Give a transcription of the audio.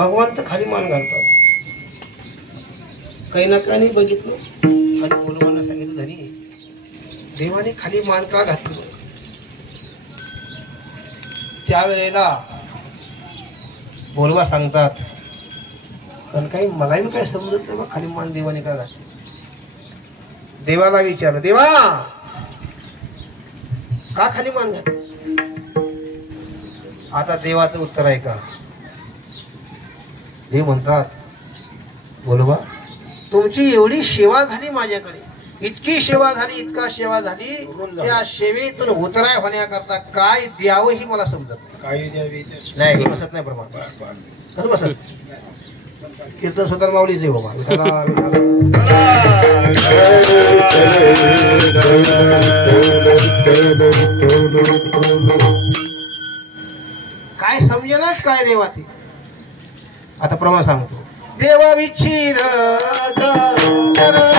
भगवान तर खाली मान घालतात. काही ना काही बघितलं आणि बोलवांना सांगितलं धनी देवाने खाली मान का घातली. त्यावेळेला बोलवा सांगतात पण काही मलाही काय समजत नाही खाली मान देवाने का घातली. देवाला विचारलं देवा का खाली मान घातली. आता देवाचं उत्तर आहे का. देव म्हणतात बोलवा तुमची एवढी सेवा झाली माझ्याकडे इतकी सेवा झाली इतका सेवा झाली त्या सेवेतून उतराय होण्याकरता काय द्यावं ही मला समजत नाही. हे बसत नाही प्रमाण कसं बसत कीर्तन स्वतः माऊलीच आहे बाबा. काय समजेनाच काय देवाचे. आता प्रमाण सांगतो देवा विच्छिर